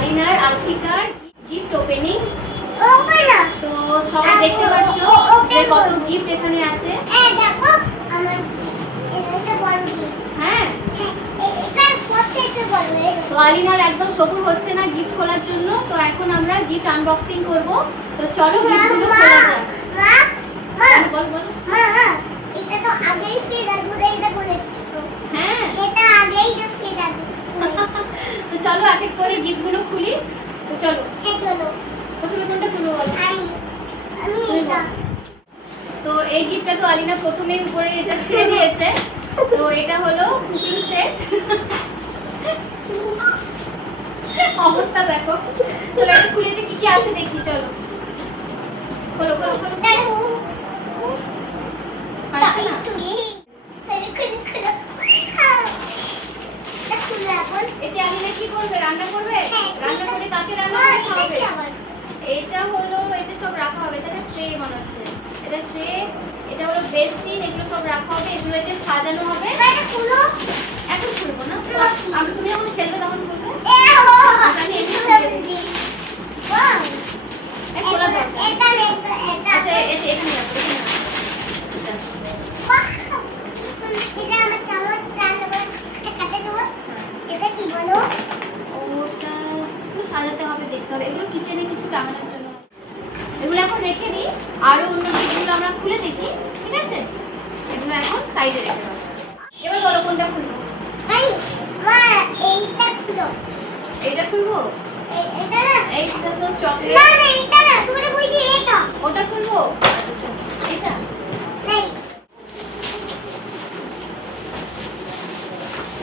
আলিনার আলফিকার gift opening. তো সবাই দেখতে পাচ্ছ যে কত গিফট এখানে আছে। দেখো আমার এটা বড় গিফট। হ্যাঁ, এটা সবথেকে বড়। তো আলিনার একদম সবুর হচ্ছে না গিফট খোলার জন্য, তো এখন আমরা গিফট আনবক্সিং করব। তো চলো গিফটগুলো খোলা যাক। মা বল বল। মা এটা তো আগেই ফেরা ঘুরে এটা বলেছিল। হ্যাঁ, এটা আগেই তো ফেরা। তো চলো এক এক করে গিফটগুলো খুলি। তো চলো, হ্যাঁ চলো। প্রথমে কোনটা খুলবো বলো? আমি এটা। তো এই গিফটটা তো আলিনা প্রথমেই উপরে এটা ছেড়ে দিয়েছে। তো এটা হলো কুকিং সেট। অবস্থা দেখো। চলো এটা খুলে দেখি কি আছে দেখি। চলো খোলো খোলো খোলো। পারছো না? এটা আলিনা কি করবে? রান্না করবে? রান্না করে কাকে রান্না করে খাওয়াবে? এটা হলো এতে সব রাখা হবে। এটা ট্রে মনে হচ্ছে। এটা ট্রে, এটা হলো বেসিন, এগুলো সব রাখা হবে, এগুলো এতে সাজানো হবে। এখন খুলবো না, আমি তুমি যখন খেলবে তখন খুলবে। আমি এমনি খুলে দিই। এই খোলা দরকার। আচ্ছা এখানে রাখো, এখানে রাখো। এটা আমার চামচ রান্না করে কাটে দেবো। এটা কি বলো? ওটা একটু সাজাতে হবে, দেখতে হবে। এগুলো কিচেনে কিছু টাঙানোর জন্য। এগুলো এখন রেখে দিই, আরো অন্য জিনিসগুলো আমরা খুলে দেখি, ঠিক আছে? এগুলো এখন সাইডে রেখে দাও। এবার বলো কোনটা খুলবো? আই মা এইটা খুলো। এইটা খুলবো? এটা না এইটা তো চকলেট। না না এটা না তুমি বুঝি এটা। ওটা খুলবো? এটা নাই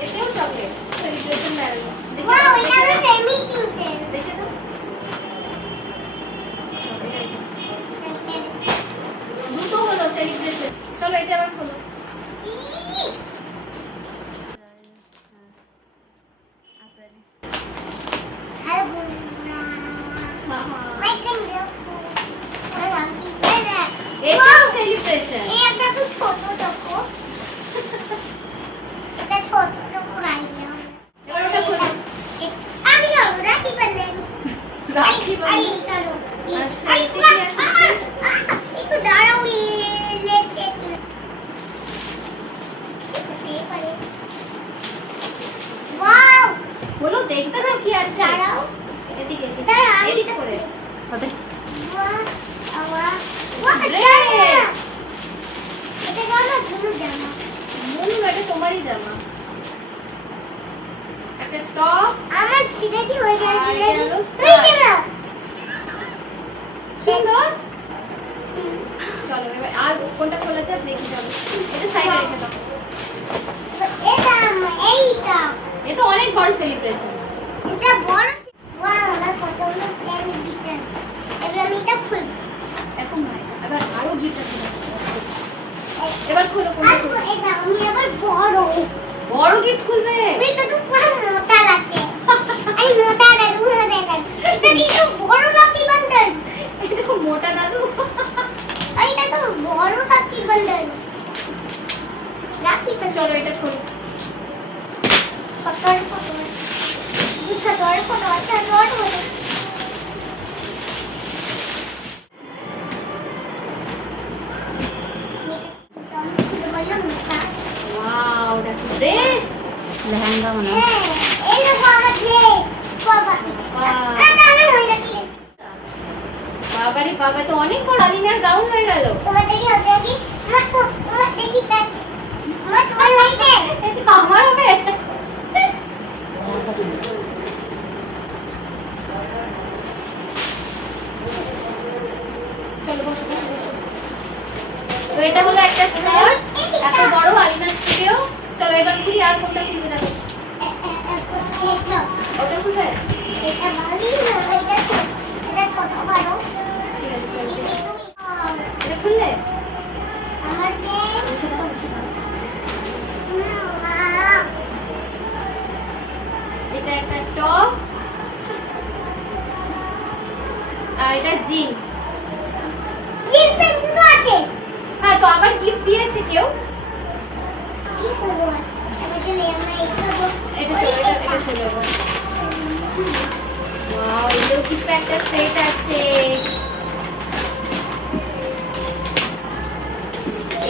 এটাও চকলেট, সেলিব্রেশন ম্যারেজ। ওয়াও এটা তো ফেমি কিচেন। দেখে দাও। দুটো হলো সেলিব্রেশন। চলো এটা আবার খোলো। হ্যালো বন্ধুরা ওয়েলকাম টু এটাও সেলিব্রেশন। এটা তো ছোট দেখো এটা ছোট দেখো রাইয়া এবার ওটা খোলো। আমি যাবো রাখি বানাই রাখি বানিয়ে। চলো আচ্ছা, আরে ঠিক আছে। একটু দাঁড়াও লেটে ওয়াও বলো দেখবে তো কি আছে। দাঁড়াও এদিকে এদিকে। দাঁড়াও আমি এদিকে করে। ওদের ওয়াও ওয়াও Dress! এটা গানা ধুলো জামা মনু এটা তোমারই জামা। একটা টপ। আমার রেডি হয়ে যায় আর রেডি এটা হলো হয়ে গেল সুন্দর। চলো এবার আর কোনটা খোলা যাক দেখি। চলো এটা সাইডে রেখে দাও। এটা এইটা এ তো অনেক বড় সেলিব্রেশন। এটা বড় ওয়াও আমার কতগুলো ফ্রেন্ড দিচ্ছে এবার আমি এটা খুলব এখন নয়, এবার আরো গিফট আছে। এবার খোলো কোনটা আর খুলবে? এটা আমি আবার বড় বড় গিফট খুলবে? এটা তো পুরো মোটা লাগছে আই মোটা দাদু দেখেন এটা কিন্তু বড় লাকি বান্ডেল এটা তো খুব মোটা দাদু। এইটা তো বড় লাকি বান্ডেল লাকি বান্ডেল চলো এটা খোলো। ফটোর ফটো দুটো তোর ফটো আছে নোট হয়ে ওয়াও, দ্যাটস ড্রেস। লেহেঙ্গা মনে হয়। হ্যাঁ এই যে বড় ড্রেস বাবা এটা আমি হয়ে গেছি বাবারে বাবা, তো অনেক বড় আলিনার গাউন হয়ে গেল। তোমার দেখি হচ্ছে কি তোমার দেখি টাচ তোমার হয়েছে এটা আমার হবে। চলো বসো বসো বসো। তো এটা হলো একটা স্কার্ট, এত বড় আলিনার থেকেও। চলো এবার খুলি, আর কোনটা খুলবে দেখো। ওটা খুলবে? এটা ভালোই না এটা ছোট বড় ঠিক আছে চলো। এটা খুললে? আমার পেন উঠে দাও, উঠে দাও। এটা একটা টপ আর এটা জিন্স। জিন্স প্যান্ট দুটো আছে হ্যাঁ, তো আবার গিফট দিয়েছে কেউ। কি খবর এবার চলে আমরা এটা এটা চলো, এটা খুলে দেবো। কিছু একটা সেট আছে।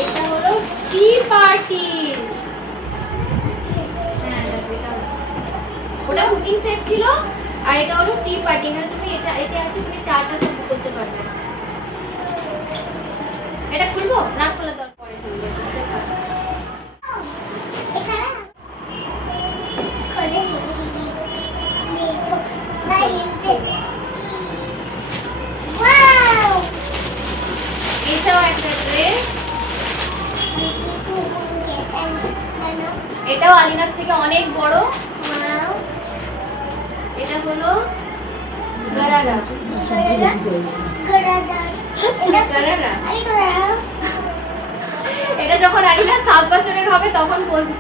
এটা হলো টি পার্টি। হ্যাঁ দেখো এটা ওটা কুকিং সেট ছিল, আর এটা হলো টি পার্টি। এখানে তুমি এতে আছে তুমি চাটা সার্ভ করতে পারবে। এটা খুলবো না, খোলা দরকার পরে খুলবে। এটাও একটা ড্রেস। এটাও আলিনার থেকে অনেক বড়। এটা হলো গারারা। গারারা এটা যখন আলিনা 7 বছরের হবে তখন পরবে।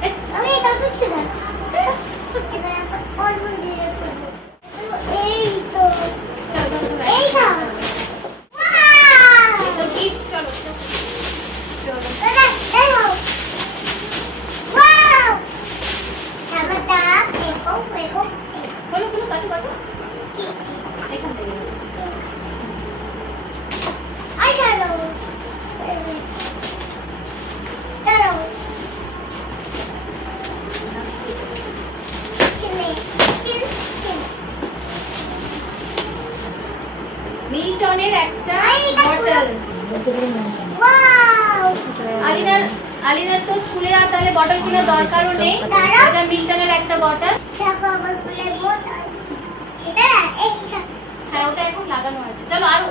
তো gift, চলো চলো। খোলো খোলো, কাটো কাটো এখান থেকে। মিল্টনের একটা বটল। আলিনার তো স্কুলে আর তাহলে বটল কেনার দরকারও নেই। এটা মিল্টনের একটা বটল। হ্যাঁ ওটা এখন লাগানো আছে। চলো আর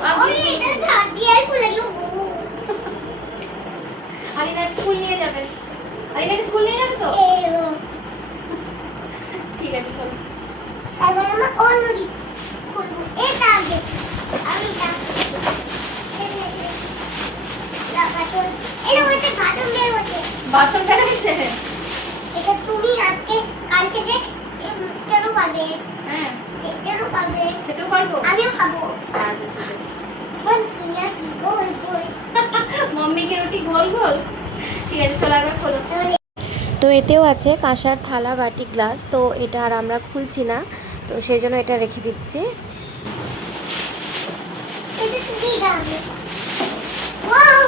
আলিনার স্কুল নিয়ে যাবে। আলিনার স্কুল নিয়ে যাবে তো? ঠিক আছে চলো। বাথরুম ফেলে দিচ্ছে। এটা তুমি আজকে কাল থেকে কেন পাবে? হ্যাঁ কেন পাবে? খেতেও পারবো। আমিও খাবো। আচ্ছা ঠিক আছে। কোন ইয়া কি গোল গোল? মাম্মিকে রুটি গোল গোল। ঠিক আছে চলো এবার খোলো। তো এতেও আছে কাঁসার থালা, বাটি, গ্লাস। তো এটা আর আমরা খুলছি না, তো সেই জন্য এটা রেখে দিচ্ছি। এটা তুমি দাও। ওয়াও!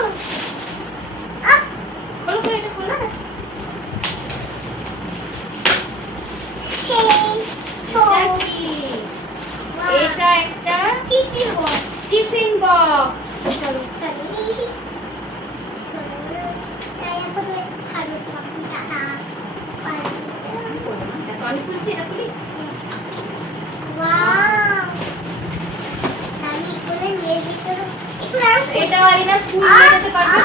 খোলো খোলো, এটা খোলো। এটা কি? এটা একটা টিফিন বক্স। চলো দেখো আমি খুলছি, এটা খুলি। এটা আলিনা স্কুল নিয়ে যেতে পারবে।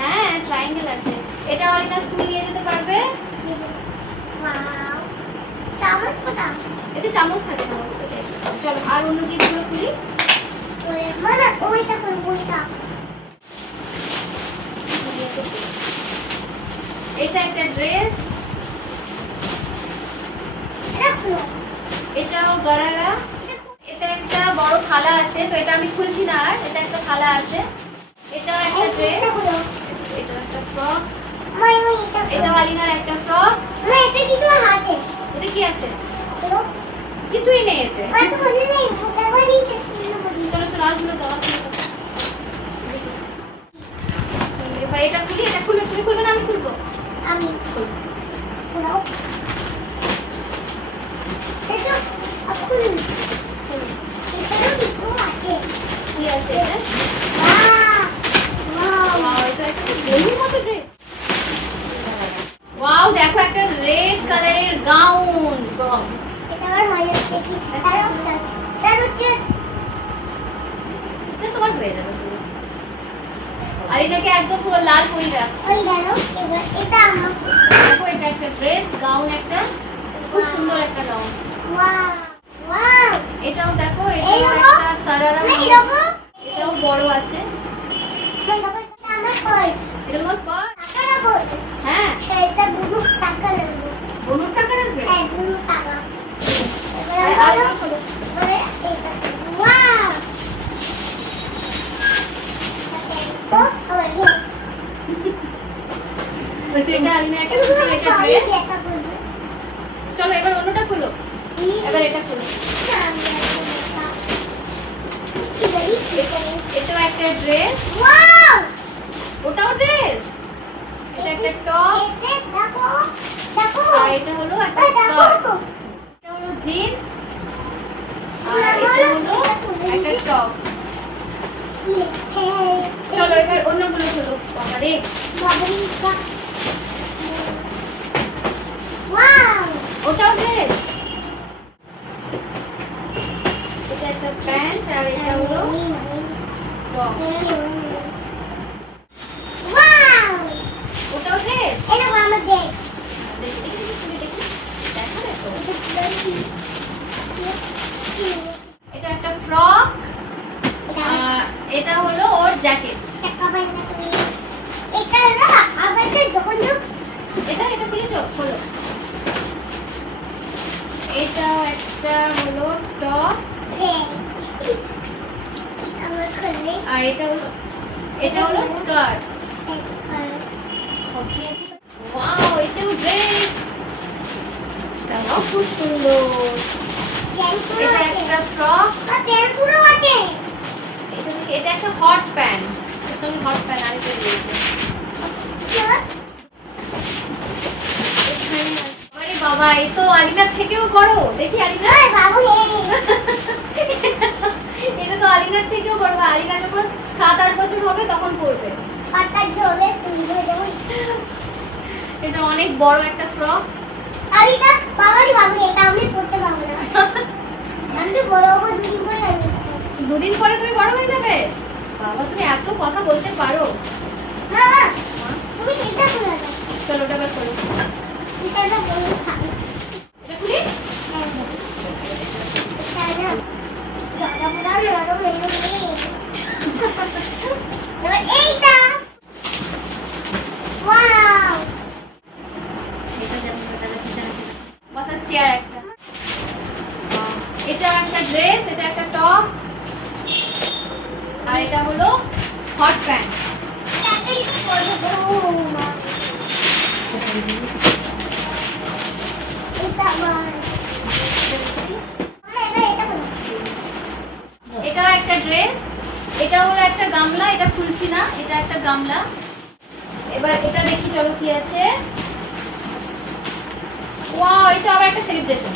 হ্যাঁ ট্রায়াঙ্গেল আছে। এটা আলিনা স্কুল নিয়ে যেতে পারবে। এতে চামচ থাকে না। চলো আর অন্য গিফটগুলো খুলি। এটা একটা ড্রেস। এটাও গারারা। এটা একটা বড় থালা আছে, তো এটা আমি খুলছি না আর। এটা একটা থালা আছে। এটা একটা ড্রেস। এটা একটা ফ্রক। এটা আলিনার একটা ফ্রক। এতে কি আছে? কিছুই নেই এতে। চলো চলো আরগুলো দাও। এবার এটা খুলি। এটা খুলবে? তুমি খুলবে না আমি খুলবো? আমি কি আছে এটা? ওয়াও, এটা একটা বেলুন মতো ড্রেস। ওয়াও দেখো একটা রেড কালারের গাউন ফ্রক। এটা তোমার হয়ে যাবে পুরো। আর এটাকে একদম পুরো লাল করে রাখছি। দেখো এটা একটা ড্রেস গাউন, একটা খুব সুন্দর একটা গাউন। এটাও দেখো, এটাও একটা সারারা। এটাও বড় আছে। এটা তোমার পার্স? হ্যাঁ বনুর টাকা রাখবে। আর খোলো। এটা আলিনা একটা খুলছে, এটা ড্রেস। চলো এবার অন্যটা খুলো, এবার এটা খুলো। এটাও একটা ড্রেস, ওটাও ড্রেস, এটা একটা টপ, আর এটা হলো একটা স্কার্ট, এটা হলো জিন্স, আর এটা হলো একটা টপ। চলো এবার অন্যগুলো খুলো। বাবারে, ওটাও ড্রেস, এটা একটা প্যান্ট, আর এটা হলো টপ, ওটাও ড্রেস। দেখি দেখি দেখি খুলে দেখি, দেখা দেখো। এটা একটা ফ্রক, এটা হলো ওর জ্যাকেট। এটা এটা খুলেছো, খোলো। এটাও একটা হলো টপ, আর এটা হলো স্কার্ট। ওয়াও, এটাও ড্রেস, এটাও খুব সুন্দর। এটা একটা ফ্রক, এটা একটা হট প্যান্ট, এর সঙ্গে হট প্যান্ট আর একটা রয়েছে। আরে বাবা, এই তো আলিনার থেকেও বড়। দেখি আলিনা, এটা তো আলিনার থেকেও বড়। আলিনা যখন 7-8 বছর হবে তখন পড়বে। এটা অনেক বড় একটা ফ্রক। দুদিন পরে তুমি বড় হয়ে যাবে। বাবা, তুমি এত কথা বলতে পারো। চলো ওটা আবার করো। এটা খুলি। বসার চেয়ার একটা। এটা একটা ড্রেস, এটা একটা টপ, আর এটা হলো হট প্যান্ট। এটা একটা ড্রেস, এটা হলো একটা গামলা, এটা খুলছি না, এটা একটা গামলা। এবার এটা দেখি, চলো কি আছে। ওয়াও, এটা আবার একটা সেলিব্রেশন।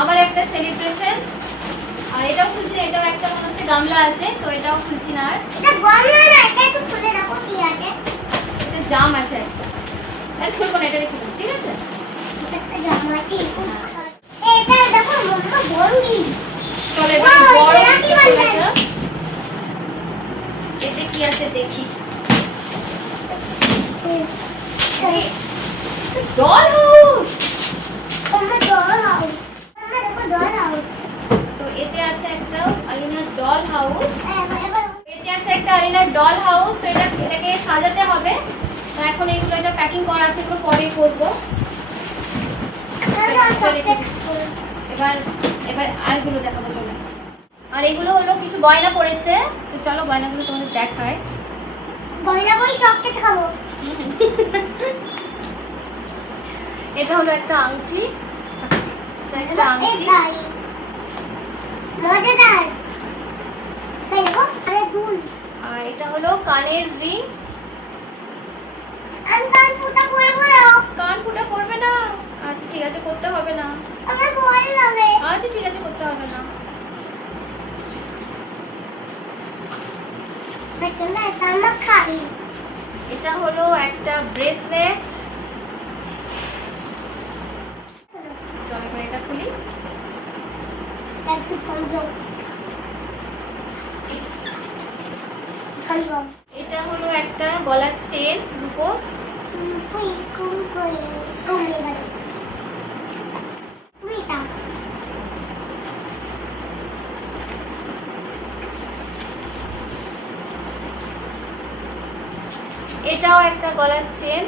আবার একটা সেলিব্রেশন, আর এটাও খুলছি না, এটাও একটা মনে হচ্ছে গামলা আছে, তো এটাও খুলছি না। আর এটা জাম আছে একটা, আর খুলবো না, এটা রেখে দিই, ঠিক আছে। চলো এবার বড় এতে কি আছে দেখি। ডল হাউস, তো এতে আছে একটা আলিনার ডল হাউস, এতে আছে একটা আলিনার ডল হাউস। তো এটাকে সাজাতে হবে। তো এখন এইগুলো, এটা প্যাকিং করা আছে, এগুলো পরে করবো। এবার এবার আরগুলো দেখাবো চলো। আর এগুলো হলো কিছু গয়না পড়েছে, তো চলো গয়নাগুলো তোমাদের দেখায়। এটা হলো একটা আংটি, একটা আংটি, আর এটা হলো কানের রিং। কান ফুটা করবে না? আচ্ছা ঠিক আছে, করতে হবে না। আচ্ছা ঠিক আছে, করতে হবে না। এটা হলো একটা ব্রেসলেট। চলো এবার এটা খুলি। এটা হলো একটা গলার চেন, রূপো। এটাও একটা গলার চেন।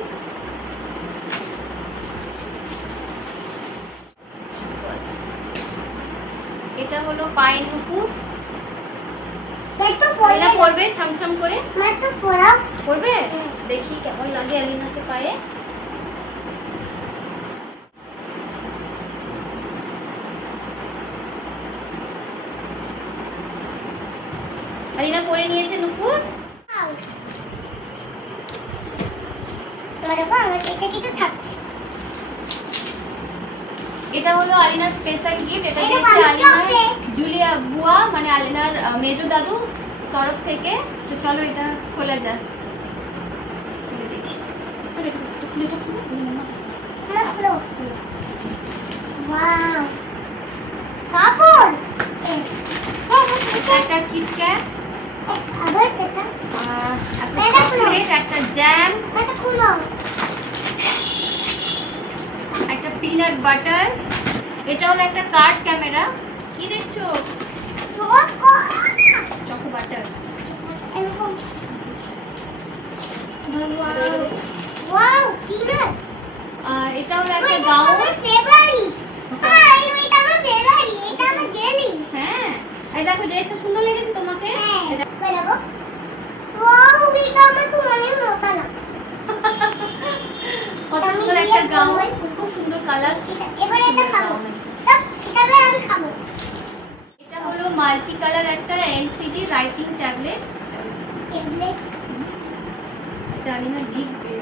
এটা হলো পায়ের নুপুর। একটু আলিনা পরবে ছামছাম করে। মাত্র পড়াও। পরবে? দেখি কেমন লাগে আলিনাকে পায়ে। আলিনা পরে নিয়েছে নুপুর। ধরো আমার এটা কিছু থাকছে। এটা হলো আলিনার স্পেশাল গিফট। এটা এটা দিয়েছে ভালো আলিনার চকলেট। জুলিয়া বুয়া মানে আলিনার মেজো দাদু তরফ থেকে। তো চলো এটা খোলা যাক। খুলে দেখি। চলো এটা খুলে এটা খুলে মাম্মা। খুলো। ওয়াও। কাপড়। এটা একটা কিটক্যাট, আবার এটা। একটা চকলেট, একটা জ্যাম, এটা খুলো। একটা পিনাট বাটার। এটা হলো একটা কার্ড ক্যামেরা। কি দেখছো? চোখ চকো বাটার। এরকম। ওয়াও। Wow, peanut. আর এটা হলো একটা গাউন। আমার ফেভারিট। এটা আমার ফেভারিট। এটা আমার জেলি। হ্যাঁ, এই দেখো ড্রেসটা সুন্দর লেগেছে তোমাকে? হ্যাঁ। এটা- কই দেখো। ওয়াও, এটা আমার তো অনেক মোটা লাগছে। কত আমি সুন্দর দিয়ে একটা গাউন, পরবো। খুব সুন্দর কালার। এবারে এটা খাবো। এটা এবার আমি খাবো। এটা হলো মাল্টি কালার একটা এলসিডি রাইটিং ট্যাবলেট। ট্যাবলেট। এটা আলিনা লিখবে।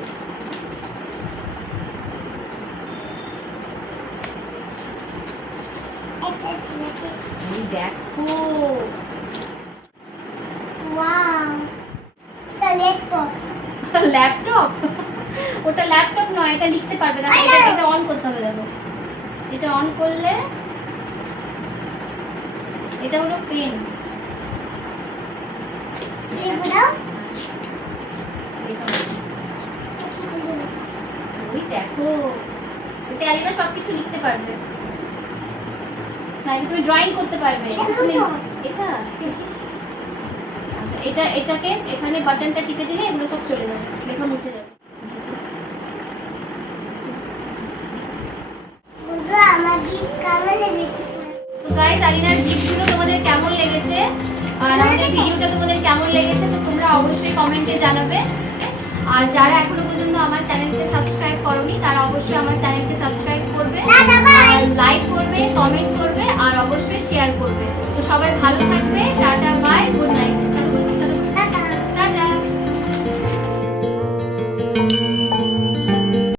এটা ট্যাবলেট। এই দেখো, ওয়াও। এটা ল্যাপটপ। ল্যাপটপ। ওটা ল্যাপটপ নয়, এটা লিখতে পারবে। দেখো I এটা know. এটা অন করতে হবে। দেখো এটা অন করলে এটা হলো পেন। লিখবো দাও। ওই দেখো, এটা আলিনা সবকিছু লিখতে পারবে। না তুমি ড্রয়িং করতে পারবে। এটা তুমি- মুছো। এটা আচ্ছা, এটাকে এখানে বাটনটা টিপে দিলে এগুলো সব চলে যাবে, লেখা মুছে যাবে। বন্ধুরা, আমার গিফট কেমন লেগেছে? তো গাইস, আলিনার গিফটগুলো তোমাদের কেমন লেগেছে আর আমাদের ভিডিওটা তোমাদের কেমন লেগেছে তো তোমরা অবশ্যই কমেন্টে জানাবে। আর যারা এখনো পর্যন্ত আমার চ্যানেলকে সাবস্ক্রাইব করোনি তারা অবশ্যই আমার চ্যানেলকে সাবস্ক্রাইব করবে, টাটা, বাই। লাইক করবে, কমেন্ট করবে আর অবশ্যই শেয়ার করবে। তো সবাই ভালো থাকবে। টাটা।